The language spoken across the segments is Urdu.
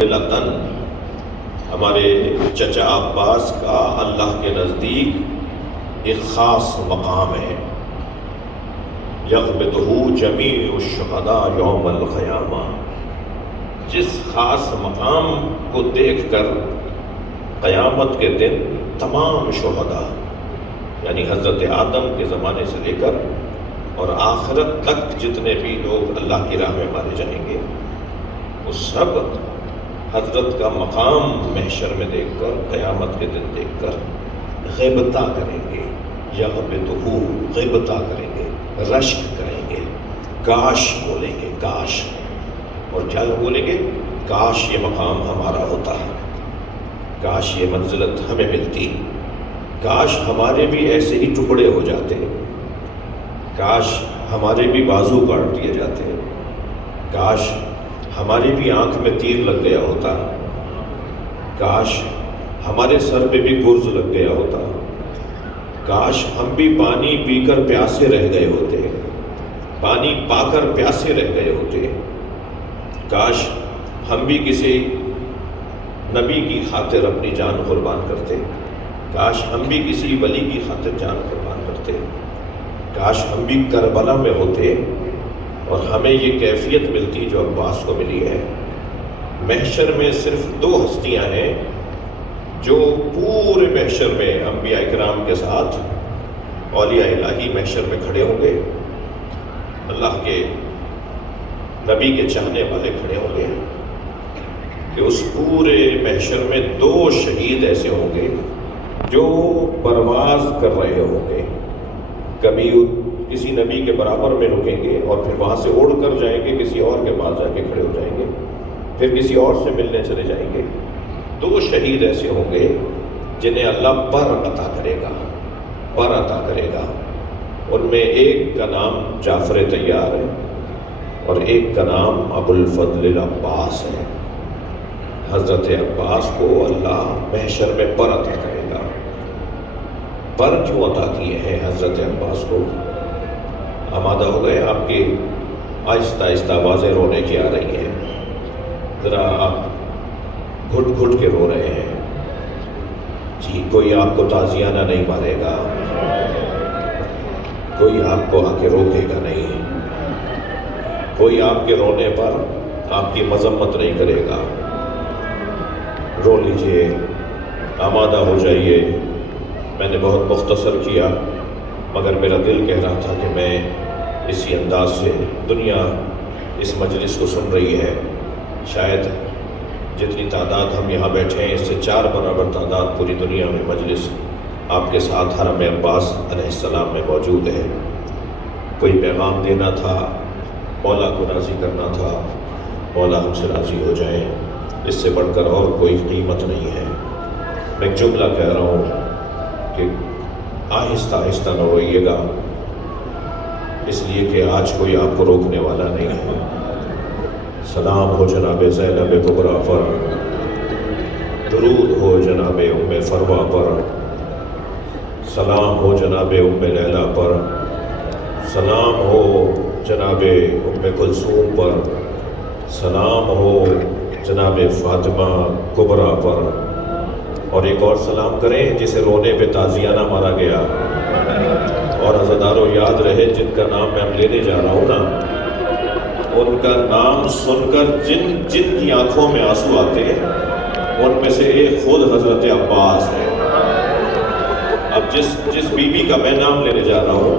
لطن ہمارے چچا عباس کا اللہ کے نزدیک ایک خاص مقام ہے۔ یغبطہ جمیع الشہداء یوم القیامہ، جس خاص مقام کو دیکھ کر قیامت کے دن تمام شہداء یعنی حضرت آدم کے زمانے سے لے کر اور آخرت تک جتنے بھی لوگ اللہ کی راہ میں مارے جائیں گے وہ سب حضرت کا مقام محشر میں دیکھ کر، قیامت کے دن دیکھ کر غیبتہ کریں گے، یغبطہ غیبتہ کریں گے، رشک کریں گے، کاش بولیں گے، کاش۔ اور کیا بولیں گے؟ کاش یہ مقام ہمارا ہوتا ہے، کاش یہ منزلت ہمیں ملتی، کاش ہمارے بھی ایسے ہی ٹکڑے ہو جاتے، کاش ہمارے بھی بازو کاٹ دیے جاتے، کاش ہماری بھی آنکھ میں تیر لگ گیا ہوتا، کاش ہمارے سر پہ بھی گرز لگ گیا ہوتا، کاش ہم بھی پانی پی کر پیاسے رہ گئے ہوتے، پانی پا کر پیاسے رہ گئے ہوتے، کاش ہم بھی کسی نبی کی خاطر اپنی جان قربان کرتے، کاش ہم بھی کسی ولی کی خاطر جان قربان کرتے، کاش ہم بھی کربلا میں ہوتے اور ہمیں یہ کیفیت ملتی جو عباس کو ملی ہے۔ محشر میں صرف دو ہستیاں ہیں جو پورے محشر میں انبیاء کرام کے ساتھ اولیاء الہی محشر میں کھڑے ہوں گے، اللہ کے نبی کے چاہنے والے کھڑے ہوں گے کہ اس پورے محشر میں دو شہید ایسے ہوں گے جو پرواز کر رہے ہوں گے، کبھی کسی نبی کے برابر میں رکیں گے اور پھر وہاں سے اڑ کر جائیں گے، کسی اور کے پاس جا کے کھڑے ہو جائیں گے، پھر کسی اور سے ملنے چلے جائیں گے۔ دو شہید ایسے ہوں گے جنہیں اللہ پر عطا کرے گا، پر عطا کرے گا۔ ان میں ایک کا نام جعفر طیار ہے اور ایک کا نام ابو الفضل العباس ہے۔ حضرت عباس کو اللہ محشر میں پر عطا کرے گا۔ پر کیوں عطا کیے ہیں حضرت عباس کو؟ آمادہ ہو گئے؟ آپ کی آہستہ آہستہ آوازیں رونے کی آ رہی ہیں، ذرا آپ گھٹ گھٹ کے رو رہے ہیں۔ جی، کوئی آپ کو تازیانہ نہیں مارے گا، کوئی آپ کو آ کے روکے گا نہیں، کوئی آپ کے رونے پر آپ کی مذمت نہیں کرے گا۔ رو لیجئے، آمادہ ہو جائیے۔ میں نے بہت مختصر کیا مگر میرا دل کہہ رہا تھا کہ میں اسی انداز سے، دنیا اس مجلس کو سن رہی ہے، شاید جتنی تعداد ہم یہاں بیٹھے ہیں اس سے 4 برابر تعداد پوری دنیا میں مجلس آپ کے ساتھ حرم عباس علیہ السلام میں موجود ہے۔ کوئی پیغام دینا تھا، مولا کو راضی کرنا تھا، مولا ہم سے راضی ہو جائیں، اس سے بڑھ کر اور کوئی قیمت نہیں ہے۔ میں ایک جملہ کہہ رہا ہوں کہ آہستہ آہستہ نہ روئیے گا، اس لیے کہ آج کوئی آپ کو روکنے والا نہیں ہے۔ سلام ہو جناب زینب کبریٰ پر، درود ہو جناب ام فروہ پر، سلام ہو جناب ام لیلہ پر، سلام ہو جناب ام کلثوم پر، سلام ہو جناب فاطمہ کبریٰ پر، اور ایک اور سلام کریں جسے رونے پہ تازیانہ مارا گیا۔ اور عزادارو یاد رہے جن کا نام میں اب لینے جا رہا ہوں نا، ان کا نام سن کر جن کی آنکھوں میں آنسو آتے ہیں ان میں سے ایک خود حضرت عباس ہے۔ اب جس بی بی کا میں نام لینے جا رہا ہوں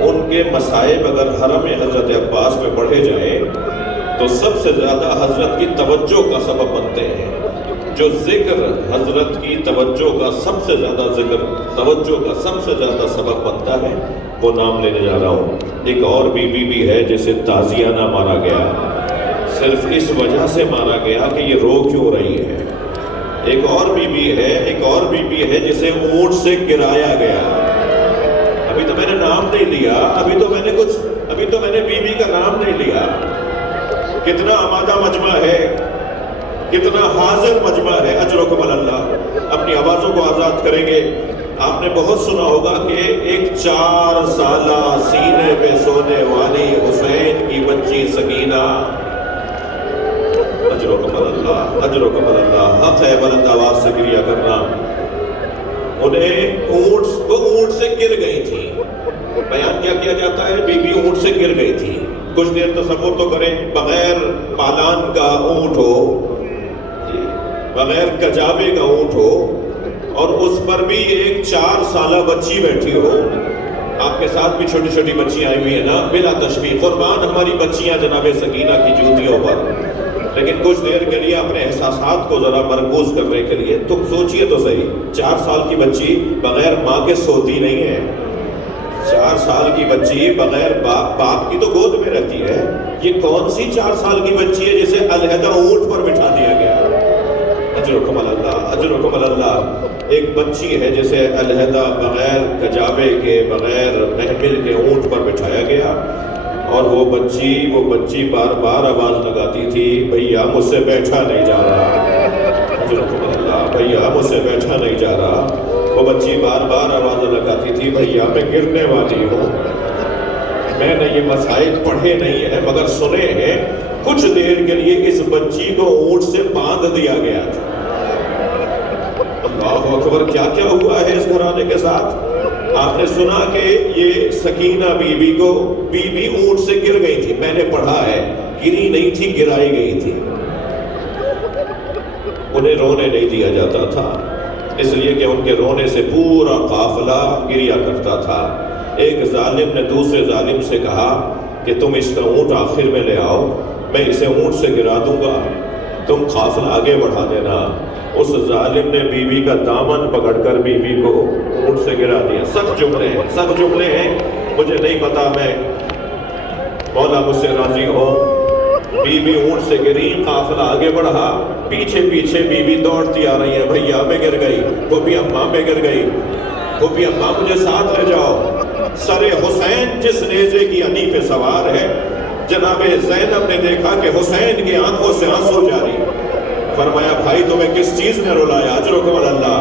ان کے مصائب اگر حرم حضرت عباس میں پڑھے جائیں تو سب سے زیادہ حضرت کی توجہ کا سبب بنتے ہیں۔ جو ذکر حضرت کی توجہ کا سب سے زیادہ سبب بنتا ہے وہ نام لینے جا رہا ہوں۔ ایک اور بی بی بھی ہے جسے تازیانہ مارا گیا، صرف اس وجہ سے مارا گیا کہ یہ رو کیوں رہی ہے۔ ایک اور بی بی ہے جسے اونٹ سے گرایا گیا۔ ابھی تو میں نے نام نہیں لیا، ابھی تو میں نے بی بی کا نام نہیں لیا۔ کتنا آمادہ مجمع ہے، کتنا حاضر مجمع ہے۔ اجرکم اللہ، اپنی آوازوں کو آزاد کریں گے۔ آپ نے بہت سنا ہوگا کہ ایک 4 سالہ سینے پہ سونے والی حسین کی بچی سکینہ، اجرکم اللہ، اجرکم اللہ، حق ہے بلند آواز سے گریہ کرنا۔ انہیں اونٹ سے گر گئی تھی، بیان کیا جاتا ہے بی بی اونٹ سے گر گئی تھی۔ کچھ دیر تصور تو کریں، بغیر پالان کا اونٹ ہو، بغیر کجاوے کا اونٹ ہو، اور اس پر بھی ایک 4 سالہ بچی بیٹھی ہو۔ آپ کے ساتھ بھی چھوٹی چھوٹی بچیاں آئی ہوئی ہیں نا، بلا تشبیہ، قربان ہماری بچیاں جناب سکینہ کی جوتیوں پر، لیکن کچھ دیر کے لیے اپنے احساسات کو ذرا مرکوز کرنے کے لیے تو سوچئے تو صحیح، 4 سال کی بچی بغیر ماں کے سوتی نہیں ہے۔ 4 سال کی بچی بغیر باپ کی تو گود میں رہتی ہے، یہ کون سی 4 سال کی بچی ہے جسے علیحدہ اونٹ پر بٹھا دیا گیا؟ اجرکم اللہ، اجرکم اللہ۔ ایک بچی ہے جسے علیحدہ بغیر کجاوے کے، بغیر محمل کے اونٹ پر بٹھایا گیا، اور وہ بچی بار بار آواز لگاتی تھی، بھیا مجھ سے بیٹھا نہیں جا رہا، اجرکم اللہ، بھیا مجھ سے بیٹھا نہیں جا رہا۔ وہ بچی بار بار آواز لگاتی تھی، بھیا میں گرنے والی ہوں، میں نے یہ مسائل پڑھے نہیں ہیں مگر سنے ہیں۔ کچھ دیر کے لیے اس بچی کو اونٹ سے باندھ دیا گیا تھا۔ اللہ اکبر، کیا کیا ہوا ہے اس گھرانے کے ساتھ؟ آپ نے سنا کہ یہ سکینہ بی بی اونٹ سے گر گئی تھی، میں نے پڑھا ہے گری نہیں تھی، گرائی گئی تھی۔ انہیں رونے نہیں دیا جاتا تھا، اس لیے کہ ان کے رونے سے پورا قافلہ گریا کرتا تھا۔ ایک ظالم نے دوسرے ظالم سے کہا کہ تم اس کا اونٹ آخر میں لے آؤ، میں اسے اونٹ سے گرا دوں گا، تم قافلہ آگے بڑھا دینا۔ اس ظالم نے بی بی کا دامن پکڑ کر بی بی کو اونٹ سے گرا دیا۔ سب جملے ہیں، مجھے نہیں پتا، میں مولا مجھ سے راضی ہو۔ بی بی اونٹ سے گری، قافلہ آگے بڑھا، پیچھے بی بی دوڑتی آ رہی ہے، بھیا میں گر گئی، پھوپھی اماں میں گر گئی، پھوپھی اماں مجھے ساتھ لے جاؤ۔ سر حسین جس نیزے کی انی پہ سوار ہے، جناب زینب نے دیکھا کہ حسین کی آنکھوں سے آنسو جاری۔ فرمایا بھائی تمہیں کس چیز نے رلایا؟ اجرکم اللہ۔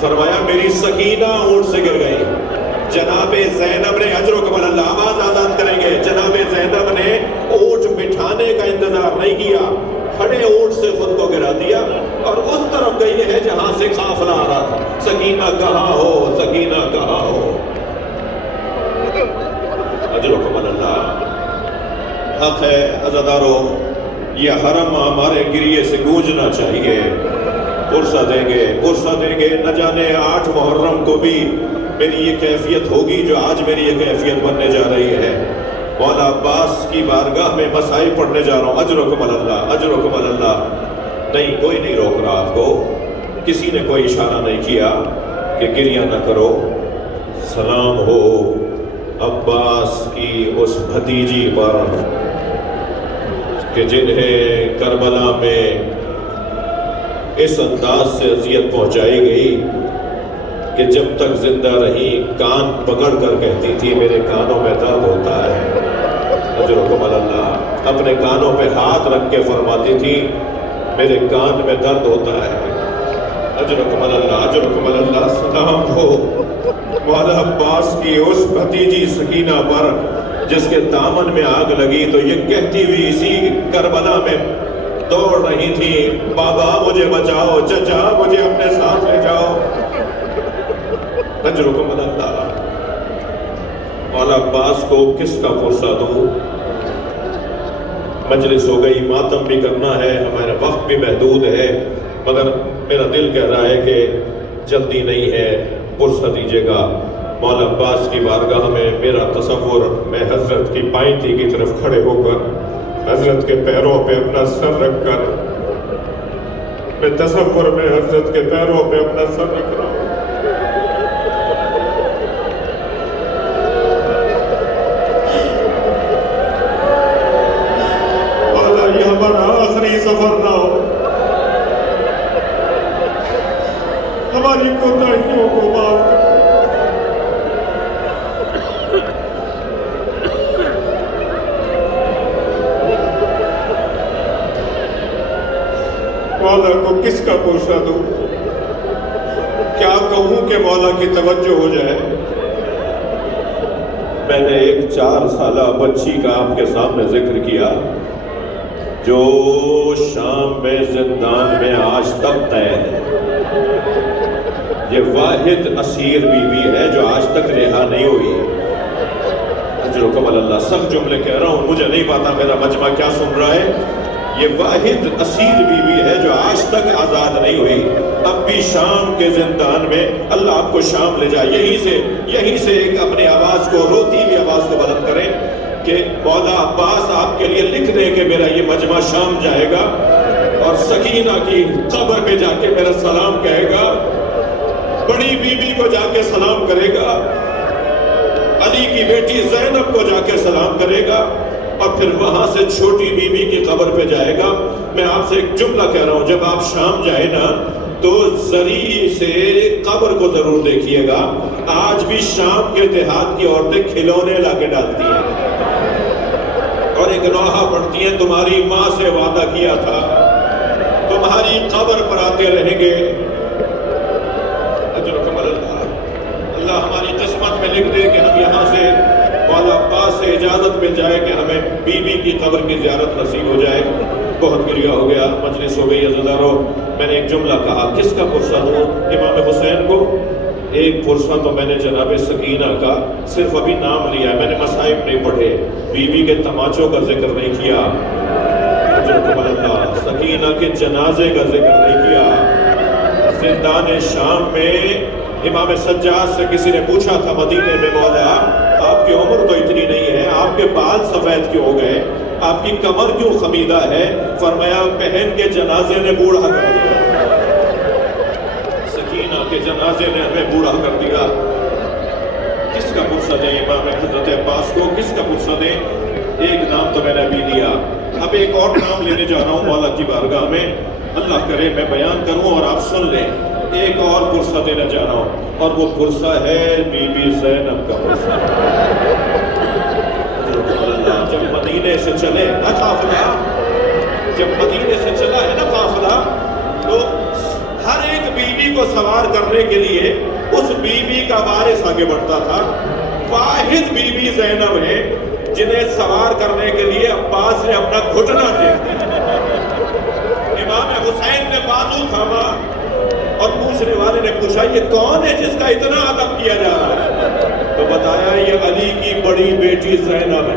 فرمایا میری سکینہ اونٹ سے گر گئی۔ جناب زینب نے، اجرکم اللہ، آواز آزاد کریں گے، جناب زینب نے اونٹ بٹھانے کا انتظار نہیں کیا، کھڑے اونٹ سے خود کو گرا دیا اور اس طرف گئی ہے جہاں سے قافلہ آ رہا تھا۔ سکینہ کہاں ہو، سکینہ کہاں ہو؟ اجرکم اللہ۔ حق ہے عزادارو، یہ حرم ہمارے گریے سے گونجنا چاہیے۔ پرسہ دیں گے، نہ جانے 8 محرم کو بھی میری یہ کیفیت ہوگی جو آج میری یہ کیفیت بننے جا رہی ہے۔ مولا عباس کی بارگاہ میں مسائل پڑھنے جا رہا ہوں، اجرکم اللہ، اجرکم اللہ۔ نہیں، کوئی نہیں روک رہا آپ کو، کسی نے کوئی اشارہ نہیں کیا کہ گریہ نہ کرو۔ سلام ہو عباس کی اس بھتیجی پر کہ جنہیں کربلا میں اس انداز سے اذیت پہنچائی گئی کہ جب تک زندہ رہی کان پکڑ کر کہتی تھی میرے کانوں میں درد ہوتا ہے۔ اجرکم اللہ، اپنے کانوں پہ ہاتھ رکھ کے فرماتی تھی میرے کان میں درد ہوتا ہے۔ اجرکم اللہ، اجرکم اللہ۔ سلام ہو مولا عباس کی اس بھتیجی سکینہ پر جس کے دامن میں آگ لگی تو یہ کہتی ہوئی اسی کربلا میں دوڑ رہی تھی، بابا مجھے بچاؤ، چچا مجھے اپنے ساتھ لے جاؤ۔ اجرکم اللہ۔ مولا عباس کو کس کا پرسہ دوں؟ مجلس ہو گئی، ماتم بھی کرنا ہے، ہمارا وقت بھی محدود ہے، مگر میرا دل کہہ رہا ہے کہ جلدی نہیں ہے، پرسہ دیجیے گا۔ مولا عباس کی بارگاہ میں میرا تصور، میں حضرت کی پائنتی کی طرف کھڑے ہو کر حضرت کے پیروں پہ اپنا سر رکھ کر، میں تصور میں حضرت کے پیروں پہ اپنا سر رکھ رہا ہوں۔ مولا یہ ہمارا آخری سفر نہ ہو، ہماری کوتاہیوں کو معاف کر۔ مولا کو کس کا پرسہ دوں؟ کیا کہوں کہ مولا کی توجہ ہو جائے؟ میں نے ایک 4 سالہ بچی کا آپ کے سامنے ذکر کیا جو شام میں زندان میں آج تک قید ہے۔ یہ واحد اسیر بیوی ہے جو آج تک رہا نہیں ہوئی۔ اجرکم اللہ، سخت جملے کہہ رہا ہوں، مجھے نہیں پتا میرا مجمع کیا سن رہا ہے۔ یہ واحد اسیر بیوی ہے جو آج تک آزاد نہیں ہوئی، اب بھی شام کے زندان میں۔ اللہ آپ کو شام لے جائے، یہیں سے ایک اپنی آواز کو، روتی ہوئی آواز کو بلند کریں کہ مولا عباس آپ کے لیے لکھ دیں کہ میرا یہ مجمع شام جائے گا اور سکینہ کی قبر پہ جا کے میرا سلام کہے گا، بڑی بیوی کو جا کے سلام کرے گا، علی کی بیٹی زینب کو جا کے سلام کرے گا، اور پھر وہاں سے چھوٹی بیوی کی قبر پہ جائے گا۔ میں آپ سے ایک جملہ کہہ رہا ہوں، جب آپ شام جائے نا تو زری سے قبر کو ضرور دیکھیے گا۔ آج بھی شام کے دیہات کی عورتیں کھلونے لا کے ڈالتی ہیں اور ایک نوحہ پڑھتی ہیں، تمہاری ماں سے وعدہ کیا تھا تمہاری قبر پر آتے رہیں گے۔ اجرکم اللہ، اللہ ہماری قسمت میں لکھ دے کہ ہم یہاں سے مولا عباس سے اجازت مل جائے کہ ہمیں بی بی کی قبر کی زیارت نصیب ہو جائے۔ بہت گریہ ہو گیا، مجلس ہو گئی عزیزانو۔ میں نے ایک جملہ کہا، کس کا پرسہ ہوں؟ امام حسین کو۔ ایک پرسہ تو میں نے جناب سکینہ کا صرف ابھی نام لیا ہے، میں نے مصائب نہیں پڑھے، بی بی کے تماچوں کا ذکر نہیں کیا، اللہ سکینہ کے جنازے کا ذکر نہیں کیا۔ زندان شام میں امام سجاد سے کسی نے پوچھا تھا مدینے میں، مولا آپ کی عمر تو اتنی نہیں ہے، آپ کے بال سفید کیوں ہو گئے، آپ کی کمر کیوں خمیدہ ہے؟ فرمایا بہن کے جنازے نے بوڑھا کر دیا، سکینہ کے جنازے نے ہمیں بوڑھا کر دیا۔ کس کا پرسہ دیں امام حضرت عباس کو، کس کا پرسہ دیں؟ ایک نام تو میں نے ابھی لیا، اب ایک اور نام لینے جا رہا ہوں مولا کی بارگاہ میں، اللہ کرے میں بیان کروں اور آپ سن لیں۔ ایک اور پرسہ دینا چاہ رہا ہوں، اور وہ پرسہ ہے بی بی زینب کا پرسہ۔ جب مدینے سے چلے نا قافلہ، جب مدینے سے چلا ہے نا قافلہ، تو ہر ایک بیوی کو سوار کرنے کے لیے اس بیوی کا وارث آگے بڑھتا تھا۔ واحد بیوی زینب ہے جنہیں سوار کرنے کے لیے عباس نے اپنا گھٹنا ٹیک دیا۔ امام حسین نے بازو تھاما اور پوچھنے والے نے پوچھا یہ کون ہے جس کا اتنا ادب کیا جا رہا ہے؟ تو بتایا یہ علی کی بڑی بیٹی زینب ہے۔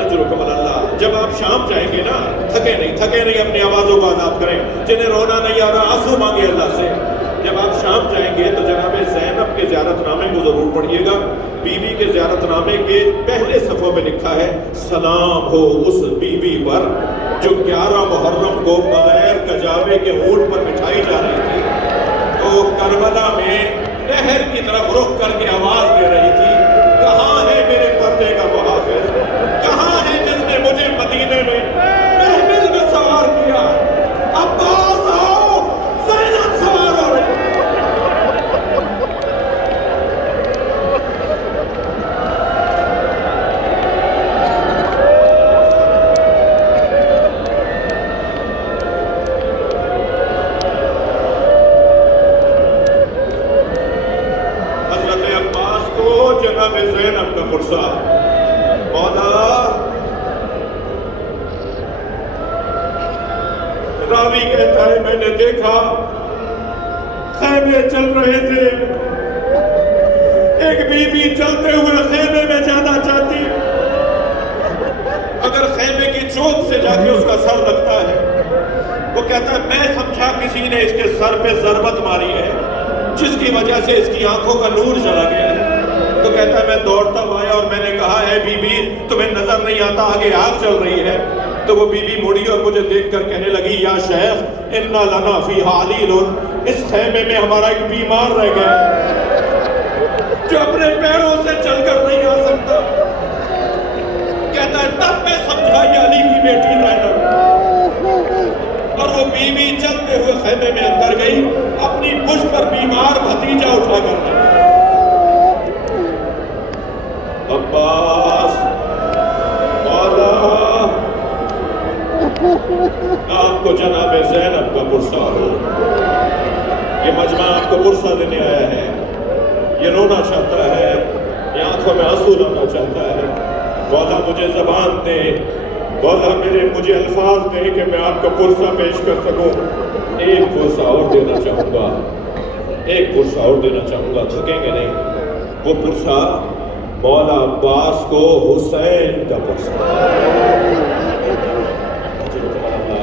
اجرکم اللہ، جب آپ شام جائیں گے نا، تھکے نہیں اپنی آوازوں کو آزاد کریں، جنہیں رونا نہیں آ رہا آنسو مانگے اللہ سے۔ جب آپ شام جائیں گے تو جناب زینب کے زیارت نامے کو ضرور پڑھیے گا۔ بی بی کے زیارت نامے کے پہلے صفحوں میں لکھا ہے، سلام ہو اس بی بی پر جو 11 محرم کو بغیر کجاوے کے اونٹ پر بٹھائی جا رہی تھی، تو کربلا میں نہر کی طرف رخ کر کے آواز دے رہی تھی، کہاں ہے میرے پردے کا محافظ، کہاں ہے جس نے مجھے مدینے میں محمل میں سوار کیا؟ عباس آؤ، زینب سوار ہو رہی۔ جناب زینب کا پرسہ، مولا راوی کہتا ہے میں نے دیکھا خیمے چل رہے تھے، ایک بی بی چلتے ہوئے خیمے میں جانا چاہتی، اگر خیمے کی چوک سے جا کے اس کا سر لگتا ہے، وہ کہتا ہے میں سمجھا کسی نے اس کے سر پہ ضربت ماری ہے جس کی وجہ سے اس کی آنکھوں کا نور چلا گیا ہے۔ تو کہتا ہے میں دوڑتا ہوا آیا اور میں نے کہا اے بی بی تمہیں نظر نہیں آتا آگے آگ چل رہی ہے؟ تو وہ بی بی مڑی اور مجھے دیکھ کر کہنے لگی یا شیخ انا لنا فیہا علیل، اس خیمے میں ہمارا ایک بیمار رہ گیا جو اپنے پیروں سے چل کر نہیں آ سکتا۔ کہتا ہے تب میں سمجھا یہ علی کی بیٹی زینب، اور وہ بی بی چلتے ہوئے خیمے میں اندر گئی، اپنی پشت پر بیمار بھتیجا اٹھا کر گئی۔ عباس مولا آپ کو جناب زینب کا پرسہ ہو، یہ مجمع آپ کو پرسہ دینے آیا ہے، یہ رونا چاہتا ہے، یہ آنکھوں میں آنسو لانا چاہتا ہے۔ مولا مجھے زبان دے، مولا مجھے الفاظ دیں کہ میں آپ کا پرسہ پیش کر سکوں. ایک پرسہ اور دینا چاہوں گا، ایک پرسہ اور دینا چاہوں گا، تھکیں گے نہیں. وہ پرسہ مولا عباس کو حسین کا پرسہ.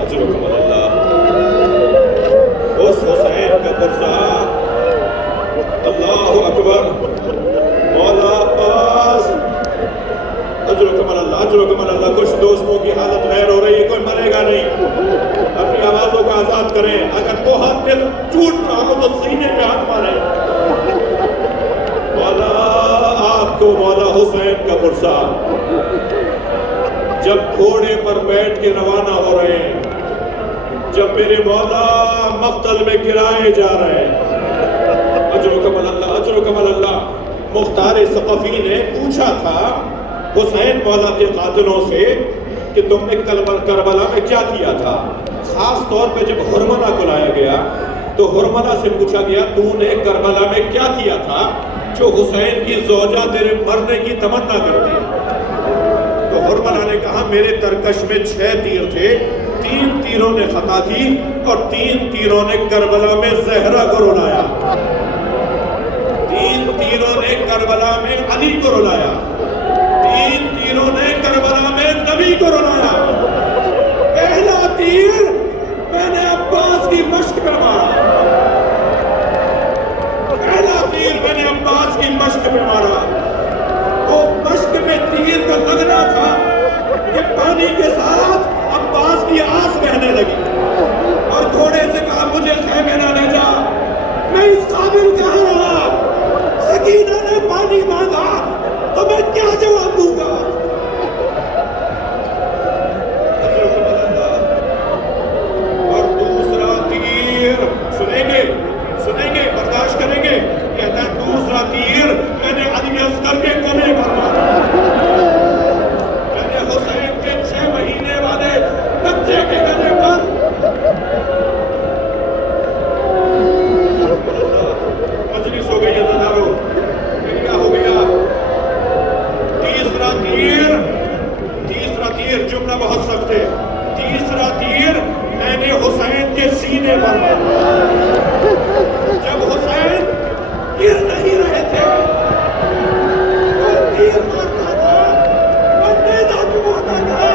اجرکم اللہ، اس حسین کا پرسہ. اللہ اکبر. مولا عباس، اجرکم اللہ، اجرکم اللہ. کچھ دوستوں کی حالت غیر ہو رہی ہے، کوئی مرے گا نہیں. اپنی آوازوں کو آزاد کریں. اگر بہت دل ٹوٹ رہا ہو تو سینے پہ ہاتھ ماریں. مولا آپ کو مولا حسین کا پرسہ. جب گھوڑے پر بیٹھ کے روانہ ہو رہے ہیں، جب میرے مولا مقتل میں گرائے جا رہے ہیں. اجرکم اللہ، اجرکم اللہ. مختار ثقفی نے پوچھا تھا حسین مولا کے قاتلوں سے کہ تم نے کربلا میں کیا کیا تھا. خاص طور پہ جب ہرملہ کو لایا گیا تو ہرملہ سے پوچھا گیا تو نے کربلا میں کیا کیا تھا جو حسین کی زوجہ تیرے مرنے کی تمنا کرتی ہے. تو ہرملہ نے کہا میرے ترکش میں 6 تیر تھے، 3 تیروں نے خطا کی اور 3 تیروں نے کربلا میں زہرا کو رلایا. 3 تیروں نے کربلا میں علی کو رلایا. 3 تیروں نے کربلا میں نبی کو رلایا. پہلا تیر میں نے عباس کی مشق پہ مارا. پہلا تیر میں نے عباس کی مشق پہ مارا. وہ مشق میں تیر کا لگنا تھا کہ پانی کے ساتھ عباس کی آنکھ بہنے لگی اور گھوڑے سے کہا مجھے خیمے نہ لے جا، میں اس قابل کہاں رہا. سکینہ نے پانی مانگا تو میں کیا جواب دوں گا. اور دوسرا تیر سنیں گے برداشت کریں گے. کہتا ہے دوسرا تیر میں نے علی اصغر کے گلے پر مارا. میں نے حسین کے 6 مہینے والے بچے کے گلے پر. مجلس ہو گئی ہے زدارو، کیا ہو گیا. تیسرا تیر جملہ بہت سخت ہے. تیسرا تیر میں نے حسین کے سینے پر مارا. جب حسین گر نہیں رہے تھے وہ تیر مارتا تھا، وہ نیزہ چبھاتا تھا.